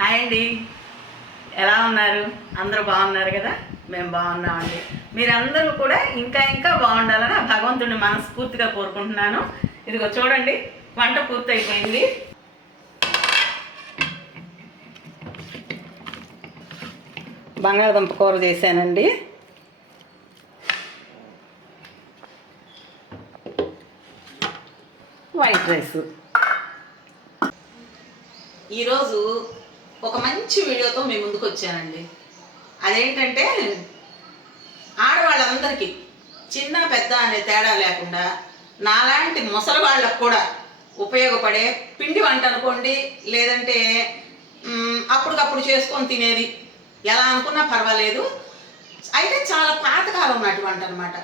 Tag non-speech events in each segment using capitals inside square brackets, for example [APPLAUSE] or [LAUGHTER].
Hi అండి. ఎలా ఉన్నారు? అందరూ బాగున్నారు కదా? మేము బాగున్నామండి. మీరందరూ కూడా ఇంకా ఇంకా బాగుండాలని ఆ భగవంతుడిని మనస్ఫూర్తిగా కోరుకుంటున్నాను. ఇదిగో చూడండి వంట పూర్తయిపోయింది. బంగాళదుంప కూర చేశానండి. White rice. ఈరోజు ఒక మంచి వీడియోతో మీ ముందుకు వచ్చానండి. అదేంటంటే ఆడవాళ్ళందరికీ చిన్న పెద్ద అనే తేడా లేకుండా నాలాంటి ముసలి వాళ్ళకు కూడా ఉపయోగపడే పిండి వంట అనుకోండి లేదంటే అప్పటికప్పుడు చేసుకొని తినేది ఎలా అనుకున్నా పర్వాలేదు. అయితే చాలా పాతకాలం నాటి వంట అనమాట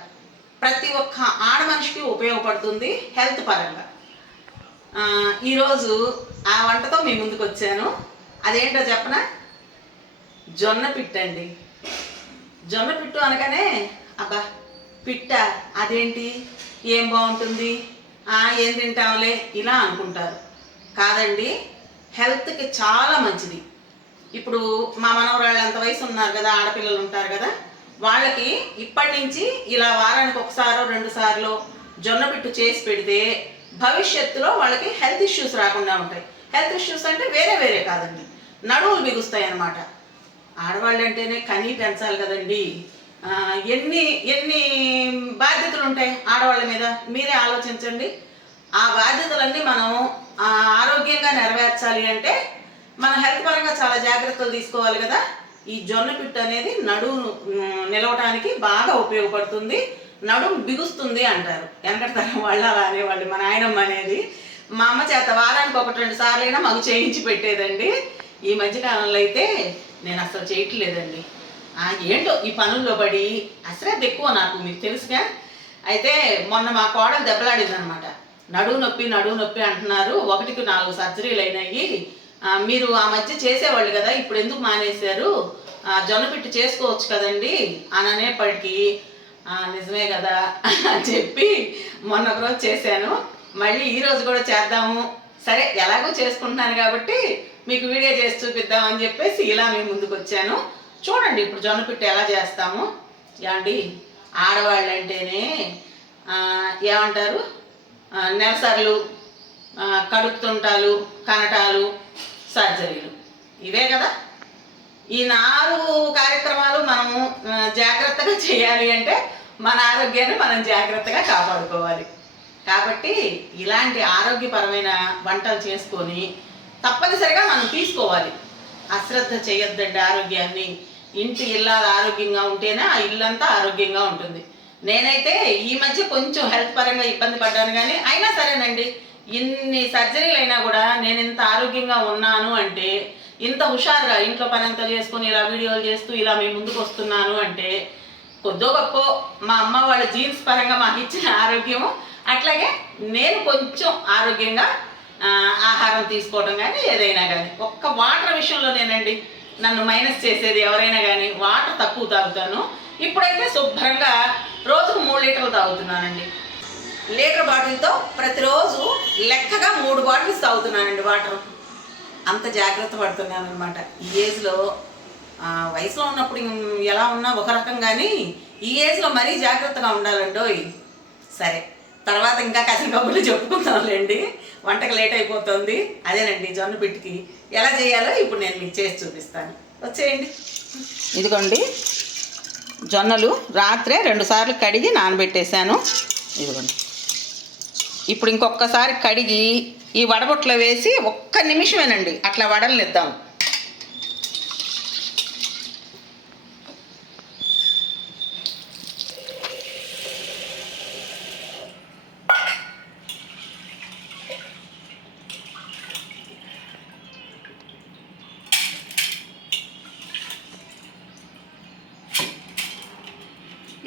ప్రతి ఒక్క ఆడ మనిషికి ఉపయోగపడుతుంది హెల్త్ పరంగా. ఈరోజు ఆ వంటతో మీ ముందుకు వచ్చాను. అదేంటో చెప్పనా? జొన్న పిట్టండి. జొన్న పిట్టు అనగానే అబ్బా పిట్ట అదేంటి? ఏం బాగుంటుంది? ఆ, ఏం తింటాంలే ఇలా అనుకుంటారు. కాదండి హెల్త్కి చాలా మంచిది. ఇప్పుడు మా మనవరాళ్ళు ఎంత వయసు ఉన్నారు కదా ఆడపిల్లలు ఉంటారు కదా వాళ్ళకి ఇప్పటి నుంచి ఇలా వారానికి ఒకసారో రెండు సార్లు జొన్న పిట్టు చేసి పెడితే భవిష్యత్తులో వాళ్ళకి హెల్త్ ఇష్యూస్ రాకుండా ఉంటాయి. హెల్త్ ఇష్యూస్ అంటే వేరే వేరే కాదండి. నడువులు బిగుస్తాయి అన్నమాట ఆడవాళ్ళు అంటేనే కనీ పెంచాలి కదండి. ఎన్ని ఎన్ని బాధ్యతలు ఉంటాయి ఆడవాళ్ళ మీద? మీరే ఆలోచించండి. ఆ బాధ్యతలన్నీ మనం ఆరోగ్యంగా నెరవేర్చాలి అంటే మన హెల్త్ పరంగా చాలా జాగ్రత్తలు తీసుకోవాలి కదా. ఈ జొన్న పిట్టు అనేది నడుము నిలవటానికి బాగా ఉపయోగపడుతుంది. నడుము బిగుస్తుంది అంటారు. వెనకటి తరం వాళ్ళు అలా అనేవాళ్ళు మన నాయనమ్మ అనేది. మా అమ్మ చేత వారానికి ఒకటి రెండు సార్లు అయినా మాకు చేయించి పెట్టేదండి. ఈ మధ్యకాలంలో అయితే నేను అసలు చేయట్లేదండి. ఏంటో ఈ పనుల్లో పడి అశ్రద్ధ ఎక్కువ నాకు మీకు తెలుసుగా? అయితే మొన్న మా కోడలు దెబ్బలాడింది అనమాట నడువు నొప్పి నడువు నొప్పి అంటున్నారు. ఒకటికి నాలుగు సర్జరీలు అయినాయి. మీరు ఆ మధ్య చేసేవాళ్ళు కదా ఇప్పుడు ఎందుకు మానేశారు? జొన్నపిట్టు జొన్న చేసుకోవచ్చు కదండి. అని అనేప్పటికీ నిజమే కదా అని చెప్పి మొన్న ఒక రోజు చేశాను. మళ్ళీ ఈ రోజు కూడా చేద్దాము. సరే ఎలాగో చేసుకుంటున్నాను కాబట్టి మీకు వీడియో చేసి చూపిద్దాం అని చెప్పేసి ఇలా మేము ముందుకు వచ్చాను. చూడండి ఇప్పుడు జొన్న పిట్టు ఎలా చేస్తాము. ఏమండి? ఆడవాళ్ళు అంటేనే ఏమంటారు? నెలసర్లు కడుపుతుంటాలు కనటాలు సర్జరీలు. ఇవే కదా? ఈ నాలుగు కార్యక్రమాలు మనము జాగ్రత్తగా చేయాలి అంటే మన ఆరోగ్యాన్ని మనం జాగ్రత్తగా కాపాడుకోవాలి. కాబట్టి ఇలాంటి ఆరోగ్యపరమైన వంటలు చేసుకొని తప్పనిసరిగా మనం తీసుకోవాలి. అశ్రద్ధ చేయొద్దండి ఆరోగ్యాన్ని. ఇంటి ఇల్లాలు ఆరోగ్యంగా ఉంటేనే ఆ ఇల్లంతా ఆరోగ్యంగా ఉంటుంది. నేనైతే ఈ మధ్య కొంచెం హెల్త్ పరంగా ఇబ్బంది పడ్డాను కానీ అయినా సరేనండి. ఇన్ని సర్జరీలు అయినా కూడా నేను ఇంత ఆరోగ్యంగా ఉన్నాను అంటే ఇంత హుషారుగా ఇంట్లో పనంతా చేసుకొని ఇలా వీడియోలు చేస్తూ ఇలా మీ ముందుకు వస్తున్నాను అంటే కొద్దో గొప్ప మా అమ్మ వాళ్ళ జీన్స్ పరంగా మాకు ఇచ్చిన ఆరోగ్యము అట్లాగే నేను కొంచెం ఆరోగ్యంగా ఆహారం తీసుకోవడం కానీ ఏదైనా కానీ ఒక్క వాటర్ విషయంలోనేనండి. నన్ను మైనస్ చేసేది ఎవరైనా కానీ వాటర్ తక్కువ తాగుతాను. ఇప్పుడైతే శుభ్రంగా రోజుకు మూడు లీటర్లు తాగుతున్నానండి. లీటర్ బాటిల్తో ప్రతిరోజు లెక్కగా మూడు బాటిల్స్ తాగుతున్నానండి వాటర్. అంత జాగ్రత్త పడుతున్నాను అనమాట ఈ ఏజ్లో వయసులో ఉన్నప్పుడు ఎలా ఉన్నా ఒక రకం కానీ ఈ ఏజ్లో మరీ జాగ్రత్తగా ఉండాలండోయ్. సరే. తర్వాత ఇంకా కసిన కబుర్లు చెప్పుకుందాంలేండి. వంటకు లేట్ అయిపోతుంది. అదేనండి జొన్న పిట్టికి. ఎలా చేయాలో ఇప్పుడు నేను మీకు చేసి చూపిస్తాను. వచ్చేయండి. ఇదిగోండి. జొన్నలు రాత్రే రెండుసార్లు కడిగి నానబెట్టేశాను. ఇదిగోండి. ఇప్పుడు ఇంకొకసారి కడిగి ఈ వడబొట్లో వేసి ఒక్క నిమిషమేనండి అట్లా వడలు ఇద్దాం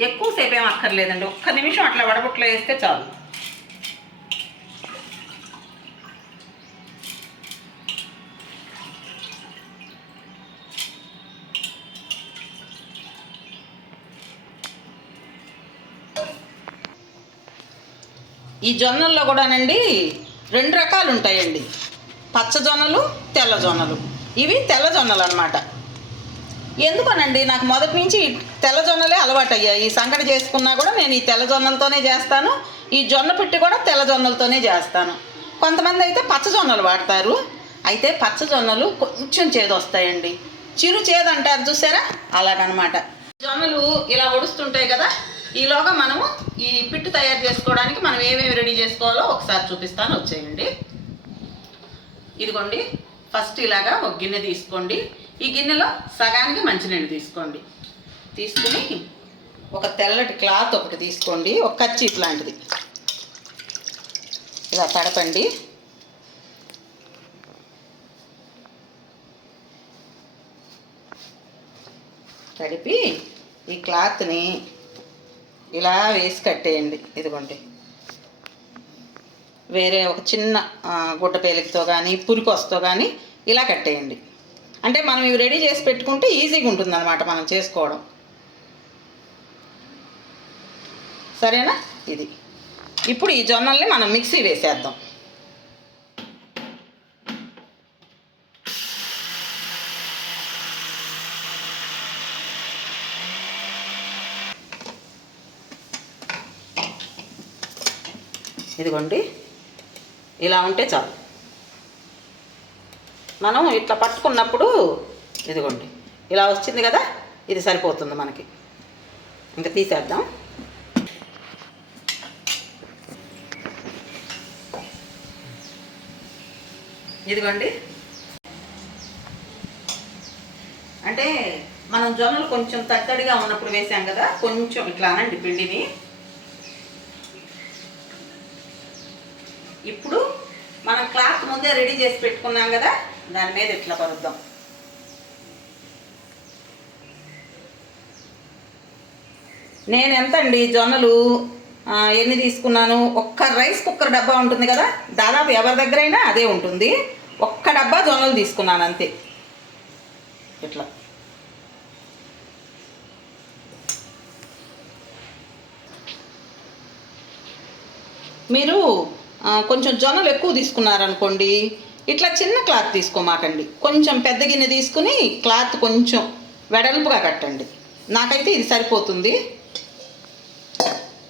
ఏం అక్కర్లేదండి ఒక్క నిమిషం అట్లా వడబుట్లో వేస్తే చాలు. ఈ జొన్నల్లో కూడానండి రెండు రకాలు ఉంటాయండి పచ్చ జొన్నలు తెల్ల జొన్నలు. ఇవి తెల్ల జొన్నలు అనమాట ఎందుకనండి? నాకు మొదటి నుంచి తెల్లజొన్నలే తెల్ల జొన్నలే అలవాటు అయ్యాయి ఈ సంగటి చేసుకున్నా కూడా నేను ఈ తెల్ల జొన్నలతోనే చేస్తాను. ఈ జొన్న పిట్టి కూడా తెల్ల జొన్నలతోనే చేస్తాను. కొంతమంది అయితే పచ్చజొన్నలు వాడతారు. అయితే పచ్చ జొన్నలు కొంచెం చేదు వస్తాయండి చిరు చేదు అంటారు చూసారా? అలాగనమాట. జొన్నలు ఇలా ఒడుస్తుంటాయి కదా? ఈలోగా మనము ఈ పిట్టు తయారు చేసుకోవడానికి మనం ఏమేమి రెడీ చేసుకోవాలో ఒకసారి చూపిస్తాను. వచ్చేయండి. ఇదిగోండి. ఫస్ట్ ఇలాగా ఒక గిన్నె తీసుకోండి. ఈ గిన్నెలో సగానికి మంచినీళ్ళు తీసుకోండి. తీసుకుని ఒక తెల్లటి క్లాత్ ఒకటి తీసుకోండి. ఒక కచ్చి లాంటిది ఇలా తడపండి. తడిపి ఈ క్లాత్ని ఇలా వేసి కట్టేయండి. ఇదిగోండి. వేరే ఒక చిన్న గుడ్డ పేలికతో కానీ పురికొస్తో కానీ ఇలా కట్టేయండి. అంటే మనం ఇవి రెడీ చేసి పెట్టుకుంటే ఈజీగా ఉంటుంది అనమాట మనం చేసుకోవడం. సరేనా? ఇది. ఇప్పుడు ఈ జొన్నల్ని మనం మిక్సీ వేసేద్దాం. ఇదిగోండి. ఇలా ఉంటే చాలు. మనం ఇట్లా పట్టుకున్నప్పుడు ఇదిగోండి ఇలా వచ్చింది కదా ఇది సరిపోతుంది మనకి. ఇంకా తీసేద్దాం. ఇదిగోండి. అంటే మనం జొన్నలు కొంచెం తట్టడిగా ఉన్నప్పుడు వేసాం కదా కొంచెం ఇట్లా అనండి పిండిని. ఇప్పుడు మనం క్లాత్ ముందే రెడీ చేసి పెట్టుకున్నాం కదా దాని మీద ఇట్లా పరుద్దాం. నేను ఎంత అండి జొన్నలు ఎన్ని తీసుకున్నాను? ఒక్క రైస్ కుక్కర్ డబ్బా ఉంటుంది కదా దాదాపు ఎవరి దగ్గరైనా అదే ఉంటుంది. ఒక్క డబ్బా జొన్నలు తీసుకున్నాను అంతే. ఇట్లా. మీరు కొంచెం జొన్నలు ఎక్కువ తీసుకున్నారనుకోండి ఇట్లా చిన్న క్లాత్ తీసుకోమాకండి కొంచెం పెద్ద గిన్నె తీసుకుని క్లాత్ కొంచెం వెడల్పుగా కట్టండి. నాకైతే ఇది సరిపోతుంది.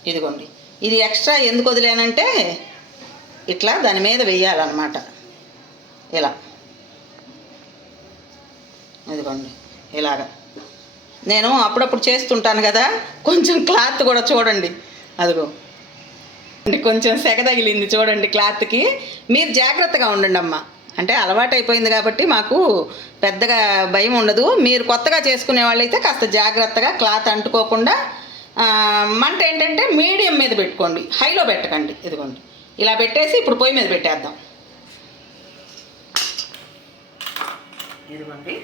ఇదిగోండి. ఇది ఎక్స్ట్రా ఎందుకు వదిలేనంటే ఇట్లా దాని మీద వేయాలన్నమాట. ఇలా. ఇదిగోండి. ఇలాగా. నేను అప్పుడప్పుడు చేస్తుంటాను కదా. కొంచెం క్లాత్ కూడా చూడండి. అదిగో. కొంచెం సెగ తగిలింది చూడండి క్లాత్కి. మీరు జాగ్రత్తగా ఉండండి అమ్మా. అంటే అలవాటు అయిపోయింది కాబట్టి మాకు పెద్దగా భయం ఉండదు. మీరు కొత్తగా చేసుకునే వాళ్ళైతే కాస్త జాగ్రత్తగా క్లాత్ అంటుకోకుండా మంట ఏంటంటే మీడియం మీద పెట్టుకోండి. హైలో పెట్టకండి. ఇదిగోండి. ఇలా పెట్టేసి ఇప్పుడు పొయ్యి మీద పెట్టేద్దాం. ఇదిగోండి.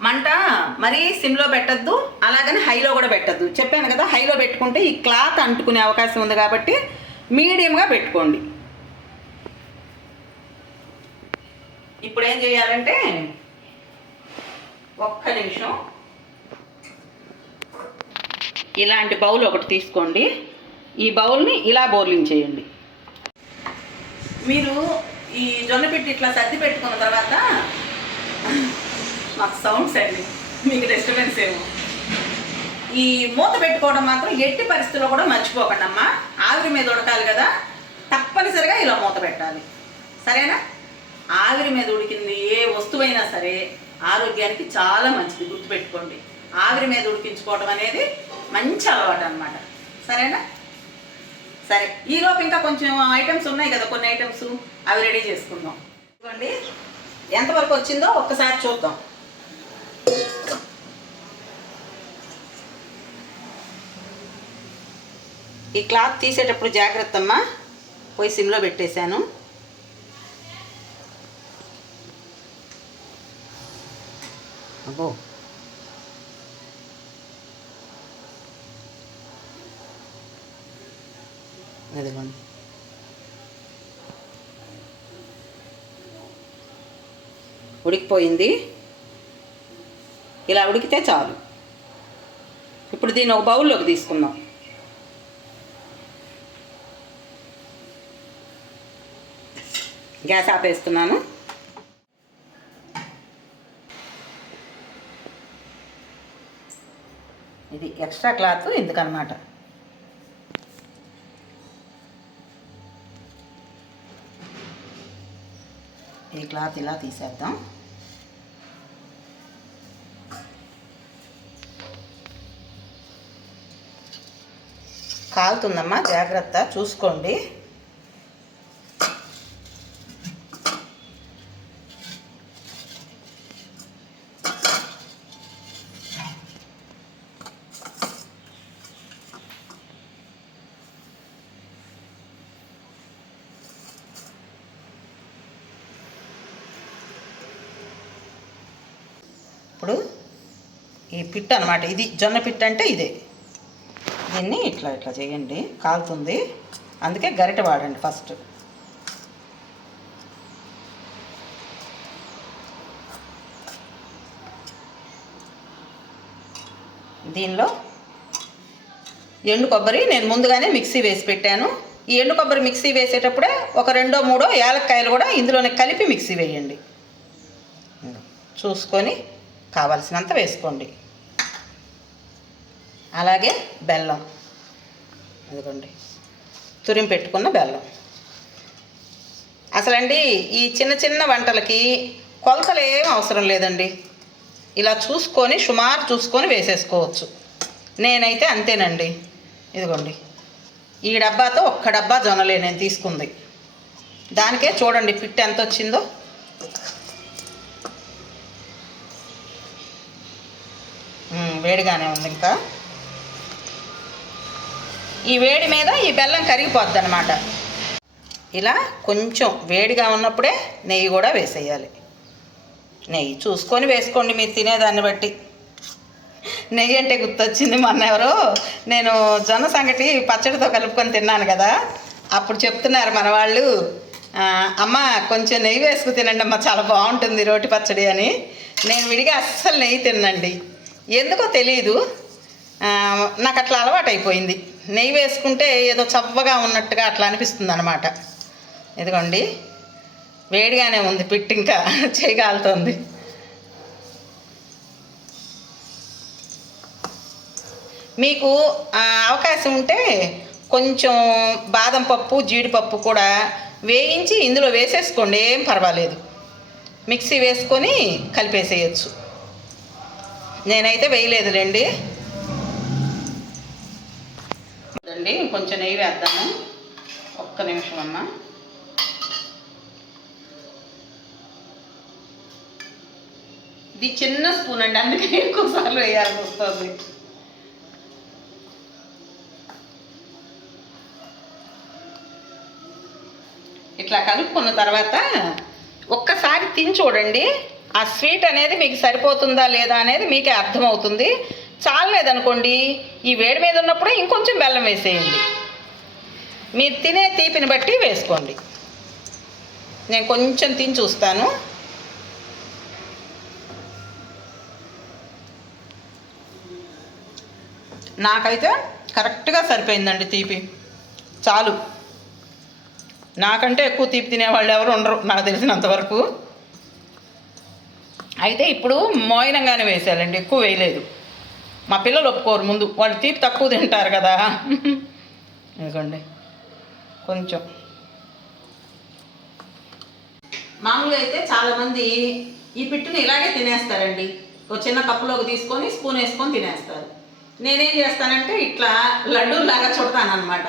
మంట మరీ సిమ్లో పెట్టద్దు అలాగని హైలో కూడా పెట్టద్దు. చెప్పాను కదా హైలో పెట్టుకుంటే ఈ క్లాత్ అంటుకునే అవకాశం ఉంది కాబట్టి మీడియంగా పెట్టుకోండి. ఇప్పుడు ఏం చేయాలంటే ఒక్క నిమిషం ఇలాంటి బౌల్ ఒకటి తీసుకోండి. ఈ బౌల్ని ఇలా బోర్లింగ్ చేయండి. మీరు ఈ జొన్న పెట్టి ఇట్లా సర్ది పెట్టుకున్న తర్వాత మాకు సౌండ్స్ అండి. మీకు డిస్టర్బెన్స్ ఏమో ఈ మూత పెట్టుకోవడం మాత్రం ఎట్టి పరిస్థితుల్లో కూడా మర్చిపోకండి అమ్మా ఆవిరి మీద ఉడకాలి కదా తప్పనిసరిగా ఇలా మూత పెట్టాలి. సరేనా? ఆవిరి మీద ఉడికింది ఏ వస్తువైనా సరే ఆరోగ్యానికి చాలా మంచిది గుర్తుపెట్టుకోండి. ఆవిరి మీద ఉడికించుకోవడం అనేది మంచి అలవాటు అనమాట సరేనా? సరే ఈలోపు ఇంకా కొంచెం ఐటమ్స్ ఉన్నాయి కదా కొన్ని ఐటమ్స్ అవి రెడీ చేసుకుందాం. చూడండి ఎంతవరకు వచ్చిందో ఒక్కసారి చూద్దాం. ఈ క్లాత్ తీసేటప్పుడు జాగ్రత్త అమ్మా. పోయి సిమ్లో పెట్టేశాను. అబ్బో. ఇదిగోండి ఉడికిపోయింది. ఇలా ఉడికితే చాలు. ఇప్పుడు దీన్ని ఒక బౌల్లోకి తీసుకుందాం. గ్యాస్ ఆపేస్తున్నాను. ఇది ఎక్స్ట్రా క్లాత్ ఎందుకనమాట ఈ క్లాత్ ఇలా తీసేద్దాం. కాలుతుందమ్మా జాగ్రత్త చూసుకోండి ఇప్పుడు పిట్ట అనమాట ఇది జొన్న పిట్ట అంటే ఇదే. దీన్ని ఇట్లా ఇట్లా చేయండి. కాలుతుంది. అందుకే గరిట వాడండి ఫస్ట్. దీనిలో ఎండు కొబ్బరి నేను ముందుగానే మిక్సీ వేసి పెట్టాను. ఈ ఎండు కొబ్బరి మిక్సీ వేసేటప్పుడే ఒక రెండో మూడో యాలక్కాయలు కూడా ఇందులోనే కలిపి మిక్సీ వేయండి. చూసుకొని కావలసినంత వేసుకోండి. అలాగే బెల్లం. అదిగోండి. తురిమి పెట్టుకున్న బెల్లం. అసలండి ఈ చిన్న చిన్న వంటలకి కొలతలు ఏం అవసరం లేదండి. ఇలా చూసుకొని సుమారు చూసుకొని వేసేసుకోవచ్చు. నేనైతే అంతేనండి. ఇదిగోండి. ఈ డబ్బాతో ఒక్క డబ్బా జొన్నలే నేను తీసుకుంది. దానికే చూడండి పిట్ ఎంత వచ్చిందో. వేడిగానే ఉంది ఇంకా. ఈ వేడి మీద ఈ బెల్లం కరిగిపోద్ది అనమాట ఇలా కొంచెం వేడిగా ఉన్నప్పుడే నెయ్యి కూడా వేసేయాలి. నెయ్యి చూసుకొని వేసుకోండి మీరు తినేదాన్ని బట్టి. నెయ్యి అంటే గుర్తొచ్చింది మొన్న ఎవరో నేను జొన్న సంగటి పచ్చడితో కలుపుకొని తిన్నాను కదా అప్పుడు చెప్తున్నారు మన వాళ్ళు అమ్మ కొంచెం నెయ్యి వేసుకు తినండి అమ్మ చాలా బాగుంటుంది రోటి పచ్చడి అని. నేను విడిగా అస్సలు నెయ్యి తినండి ఎందుకో తెలియదు నాకు అట్లా అలవాటు అయిపోయింది నెయ్యి వేసుకుంటే ఏదో చవ్వగా ఉన్నట్టుగా అట్లా అనిపిస్తుంది అనమాట ఇదిగోండి. వేడిగానే ఉంది పిట్టి ఇంకా [LAUGHS] చేయగలుగుతుంది మీకు అవకాశం ఉంటే కొంచెం బాదం పప్పు జీడిపప్పు కూడా వేయించి ఇందులో వేసేసుకోండి ఏం పర్వాలేదు. మిక్సీ వేసుకొని కలిపేసేయచ్చు. నేనైతే వేయలేదులేండి అండి కొంచెం నెయ్యి వేద్దాము. ఒక్క నిమిషం అమ్మ. ఇది చిన్న స్పూన్ అండి అందుకే ఎక్కువసార్లు వేయాల్సి వస్తుంది. ఇట్లా కలుపుకున్న తర్వాత ఒక్కసారి తిని చూడండి ఆ స్వీట్ అనేది మీకు సరిపోతుందా లేదా అనేది మీకే అర్థమవుతుంది. చాలలేదనుకోండి ఈ వేడి మీద ఉన్నప్పుడే ఇంకొంచెం బెల్లం వేసేయండి. మీరు తినే తీపిని బట్టి వేసుకోండి. నేను కొంచెం తిని చూస్తాను. నాకైతే కరెక్ట్గా సరిపోయిందండి తీపి. చాలు. నాకంటే ఎక్కువ తీపి తినేవాళ్ళు ఎవరు ఉండరు నాకు తెలిసినంతవరకు అయితే ఇప్పుడు మోయినంగానే వేసాలండి ఎక్కువ వేయలేదు. మా పిల్లలు ఒప్పుకోరు ముందు. వాళ్ళు తీపి తక్కువ తింటారు కదా. ఎందుకండి కొంచెం. మామూలుగా అయితే చాలామంది ఈ పిట్టుని ఇలాగే తినేస్తారండి. ఒక చిన్న కప్పులోకి తీసుకొని స్పూన్ వేసుకొని తినేస్తారు. నేనేం చేస్తానంటే ఇట్లా లడ్డూలాగా లాగా అనమాట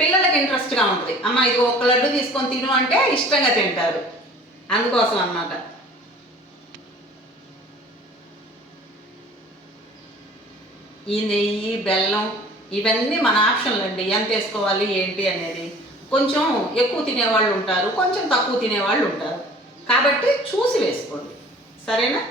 పిల్లలకి ఇంట్రెస్ట్గా ఉంటుంది. అమ్మ ఇది ఒక లడ్డు తీసుకొని తిను అంటే ఇష్టంగా తింటారు. అందుకోసం అన్నమాట. ఈ నెయ్యి బెల్లం ఇవన్నీ మన ఆప్షన్లు అండి. ఎంత వేసుకోవాలి ఏంటి అనేది. కొంచెం ఎక్కువ తినేవాళ్ళు ఉంటారు కొంచెం తక్కువ తినేవాళ్ళు ఉంటారు. కాబట్టి చూసి వేసుకోండి. సరేనా?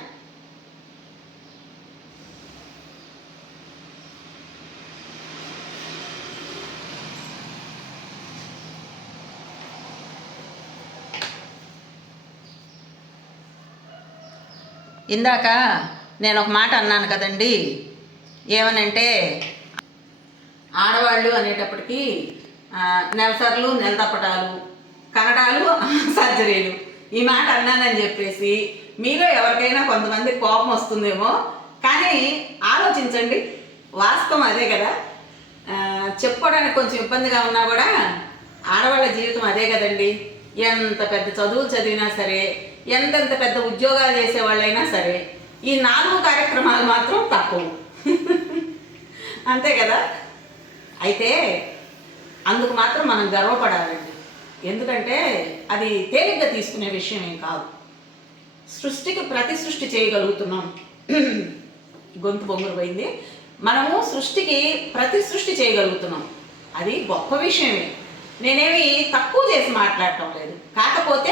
ఇందాక నేను ఒక మాట అన్నాను కదండి. ఏమనంటే ఆడవాళ్ళు అనేటప్పటికీ నెలసర్లు నెలతప్పటాలు కనడాలు సర్జరీలు. ఈ మాట అన్నానని చెప్పేసి మీలో ఎవరికైనా కొంతమంది కోపం వస్తుందేమో కానీ ఆలోచించండి. వాస్తవం అదే కదా. చెప్పుకోవడానికి కొంచెం ఇబ్బందిగా ఉన్నా కూడా ఆడవాళ్ళ జీవితం అదే కదండి. ఎంత పెద్ద చదువులు చదివినా సరే ఎంతెంత పెద్ద ఉద్యోగాలు చేసే వాళ్ళైనా సరే ఈ నాలుగు కార్యక్రమాలు మాత్రం తక్కువ. అంతే కదా? అయితే అందుకు మాత్రం మనం గర్వపడాలండి. ఎందుకంటే అది తేలిగ్గా తీసుకునే విషయం ఏం కాదు. సృష్టికి ప్రతి సృష్టి చేయగలుగుతున్నాం. గొంతు బొంగులు పోయింది. మనము సృష్టికి ప్రతి సృష్టి చేయగలుగుతున్నాం. అది గొప్ప విషయమే. నేనేమి తక్కువ చేసి మాట్లాడటం లేదు. కాకపోతే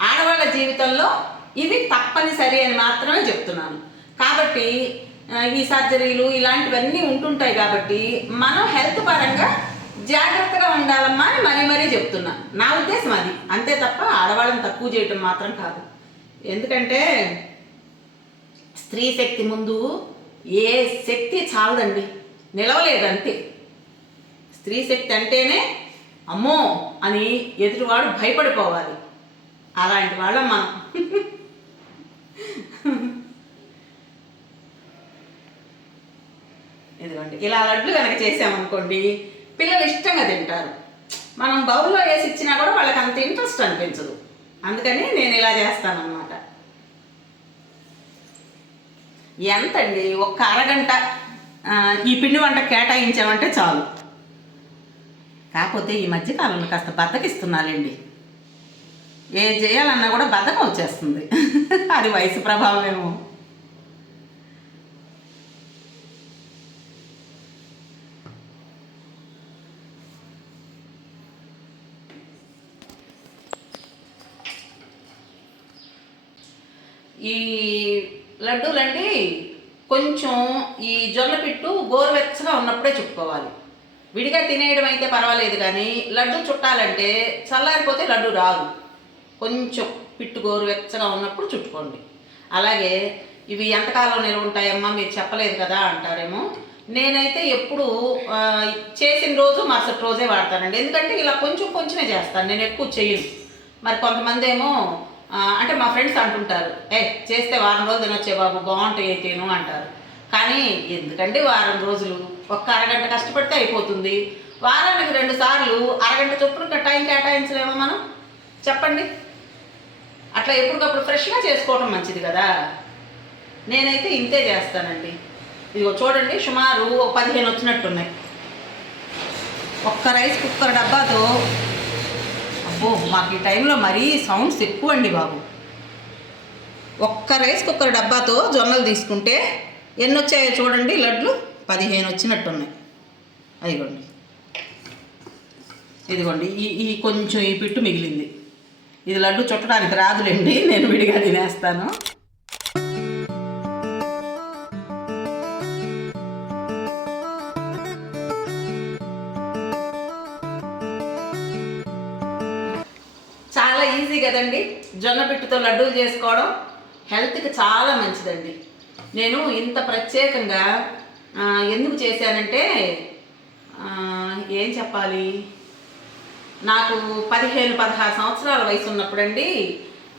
ఆడవాళ్ళ జీవితంలో ఇవి తప్పనిసరి అని మాత్రమే చెప్తున్నాను. కాబట్టి ఈ సర్జరీలు ఇలాంటివన్నీ ఉంటుంటాయి కాబట్టి మనం హెల్త్ పరంగా జాగ్రత్తగా ఉండాలమ్మా అని మరీ మరీ చెప్తున్నా. నా ఉద్దేశం అది. అంతే తప్ప ఆడవాళ్ళని తక్కువ చేయటం మాత్రం కాదు. ఎందుకంటే స్త్రీ శక్తి ముందు ఏ శక్తి చాలదండి. నిలవలేదు అంతే స్త్రీ శక్తి అంటేనే అమ్మో అని ఎదుటివాడు భయపడిపోవాలి. అలాంటి వాళ్ళం మనం. ఇదిగోండి ఇలా లడ్లు కనుక చేసామనుకోండి పిల్లలు ఇష్టంగా తింటారు. మనం బౌల్లో వేసి ఇచ్చినా కూడా వాళ్ళకి అంత ఇంట్రెస్ట్ అనిపించదు. అందుకని నేను ఇలా చేస్తానన్నమాట. ఎంతండి? ఒక్క అరగంట ఈ పిండి వంట కేటాయించామంటే చాలు. కాకపోతే ఈ మధ్యకాలంలో కాస్త బద్దకిస్తున్నాలండి ఏం చేయాలన్నా కూడా బద్ధకం వచ్చేస్తుంది. [LAUGHS] అది వయసు ప్రభావమేమో. ఈ లడ్డూలండి కొంచెం ఈ జొన్న పిట్టు గోరువెచ్చగా ఉన్నప్పుడే చుట్టుకోవాలి విడిగా తినేయడం అయితే పర్వాలేదు కానీ లడ్డు చుట్టాలంటే చల్లారిపోతే లడ్డు రాదు. కొంచెం పిట్టు గోరువెచ్చగా ఉన్నప్పుడు చుట్టుకోండి. అలాగే ఇవి ఎంతకాలం నిల్వ ఉంటాయమ్మా మీరు చెప్పలేదు కదా అంటారేమో. నేనైతే ఎప్పుడు చేసిన రోజు మరుసటి రోజే వాడతానండి. ఎందుకంటే ఇలా కొంచెం కొంచెమే చేస్తాను. నేను ఎక్కువ చేయను. మరి కొంతమంది ఏమో అంటే మా ఫ్రెండ్స్ అంటుంటారు ఏ చేస్తే వారం రోజులు తినొచ్చే బాబు బాగుంటాయి అయితేను అంటారు. కానీ ఎందుకండి వారం రోజులు? ఒక్క అరగంట కష్టపడితే అయిపోతుంది. వారానికి రెండు సార్లు అరగంట చొప్పున టైం కేటాయించలేమో మనం? చెప్పండి. అట్లా ఎప్పటికప్పుడు ఫ్రెష్గా చేసుకోవడం మంచిది కదా. నేనైతే ఇంతే చేస్తానండి. ఇదిగో చూడండి సుమారు పదిహేను వచ్చినట్టున్నాయి. ఒక్క రైస్ కుక్కర్ డబ్బాతో అబ్బో మాకు ఈ టైంలో మరీ సౌండ్స్ ఎక్కువ అండి బాబు. ఒక్క రైస్ కుక్కర్ డబ్బాతో జొన్నలు తీసుకుంటే ఎన్ని వచ్చాయో చూడండి లడ్లు పదిహేను వచ్చినట్టున్నాయి అదిగోండి. ఇదిగోండి ఈ ఈ కొంచెం ఈ పిట్టు మిగిలింది. ఇది లడ్డు చుట్టడానికి రాదులేండి నేను విడిగా తినేస్తాను. కదండి? జొన్న పిట్టుతో లడ్డూలు చేసుకోవడం హెల్త్కి చాలా మంచిదండి. నేను ఇంత ప్రత్యేకంగా ఎందుకు చేశానంటే ఏం చెప్పాలి? నాకు పదిహేను పదహారు సంవత్సరాల వయసు ఉన్నప్పుడండి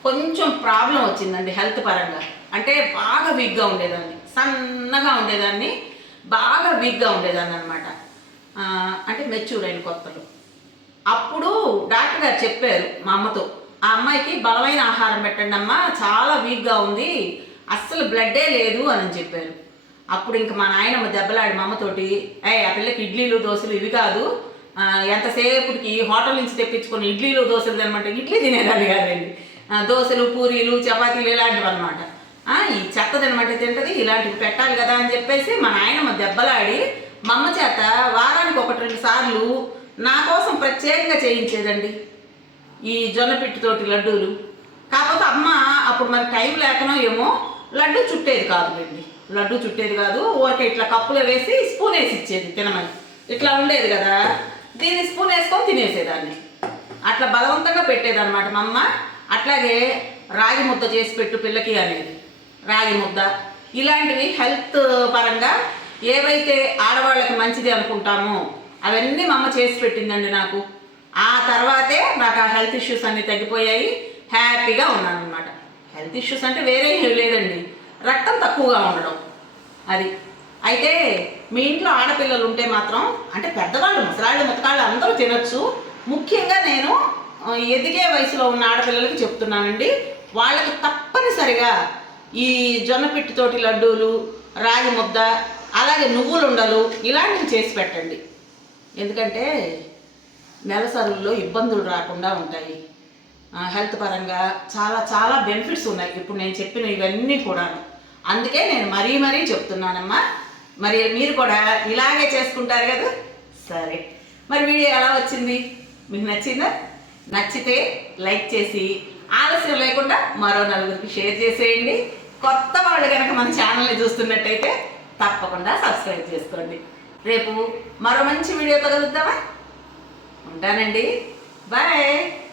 కొంచెం ప్రాబ్లం వచ్చిందండి హెల్త్ పరంగా. అంటే బాగా వీక్గా ఉండేదాన్ని. సన్నగా ఉండేదాన్ని. బాగా వీక్గా ఉండేదాన్ని అనమాట అంటే మెచ్యూర్ అయిన కొత్తలు. అప్పుడు డాక్టర్ గారు చెప్పారు మా అమ్మతో ఆ అమ్మాయికి బలమైన ఆహారం పెట్టండి అమ్మా చాలా వీక్గా ఉంది అస్సలు బ్లడ్డే లేదు అని చెప్పారు. అప్పుడు ఇంక మా నాయనమ్మ దెబ్బలాడి మా అమ్మతోటి ఏ ఆ పిల్లకి ఇడ్లీలు దోశలు ఇవి కాదు ఎంతసేపుకి ఎంతసేపటికి హోటల్ నుంచి తెప్పించుకొని ఇడ్లీలు దోశలు తినమంటే ఇడ్లీ తినేదాన్ని కాదండి. దోశలు పూరీలు చపాతీలు ఇలాంటివి అనమాట ఈ చెత్త తినమంటే తింటది ఇలాంటివి పెట్టాలి కదా అని చెప్పేసి మా నాయనమ్మ దెబ్బలాడి మా అమ్మ చేత వారానికి ఒకటి రెండు సార్లు నా కోసం ప్రత్యేకంగా చేయించేదండి. ఈ జొన్న పిట్టుతోటి లడ్డూలు. కాకపోతే అమ్మ అప్పుడు మరి టైం లేకనో ఏమో లడ్డు చుట్టేది కాదు అండి లడ్డు చుట్టేది కాదు ఊరికే ఇట్లా కప్పులో వేసి స్పూన్ వేసి ఇచ్చేది తినమని. ఇట్లా ఉండేది కదా దీన్ని స్పూన్ వేసుకొని తినేసేదాన్ని. అట్లా బలవంతంగా పెట్టేదన్నమాట మా అమ్మ. అట్లాగే రాగి ముద్ద చేసి పెట్టు పిల్లకి అనేది. రాగి ముద్ద. ఇలాంటివి హెల్త్ పరంగా ఏవైతే ఆడవాళ్ళకి మంచిది అనుకుంటామో అవన్నీ మా అమ్మ చేసి పెట్టిందండి నాకు. ఆ తర్వాతే నాకు ఆ హెల్త్ ఇష్యూస్ అన్నీ తగ్గిపోయాయి. హ్యాపీగా ఉన్నాను అనమాట హెల్త్ ఇష్యూస్ అంటే వేరే లేదండి. రక్తం తక్కువగా ఉండడం. అది. అయితే మీ ఇంట్లో ఆడపిల్లలు ఉంటే మాత్రం అంటే పెద్దవాళ్ళు ముసలాళ్ళు ముతకాళ్ళు అందరూ తినొచ్చు. ముఖ్యంగా నేను ఎదిగే వయసులో ఉన్న ఆడపిల్లలకి చెప్తున్నానండి. వాళ్ళకి తప్పనిసరిగా ఈ జొన్న పిట్టితోటి లడ్డూలు రాగి ముద్ద అలాగే నువ్వులు ఉండలు ఇలాంటివి చేసి పెట్టండి. ఎందుకంటే నెలసరుల్లో ఇబ్బందులు రాకుండా ఉంటాయి. హెల్త్ పరంగా చాలా చాలా బెనిఫిట్స్ ఉన్నాయి. ఇప్పుడు నేను చెప్పిన ఇవన్నీ కూడాను. అందుకే నేను మరీ మరీ చెప్తున్నానమ్మా. మరి మీరు కూడా ఇలాగే చేసుకుంటారు కదా? సరే. మరి వీడియో ఎలా వచ్చింది? మీకు నచ్చిందా? నచ్చితే లైక్ చేసి ఆలస్యం లేకుండా మరో నలుగురికి షేర్ చేసేయండి. కొత్త వాళ్ళు కనుక మన ఛానల్ని చూస్తున్నట్టయితే తప్పకుండా సబ్స్క్రైబ్ చేసుకోండి. రేపు మరో మంచి వీడియోతో కలుద్దామా? ఉంటానండి. బాయ్.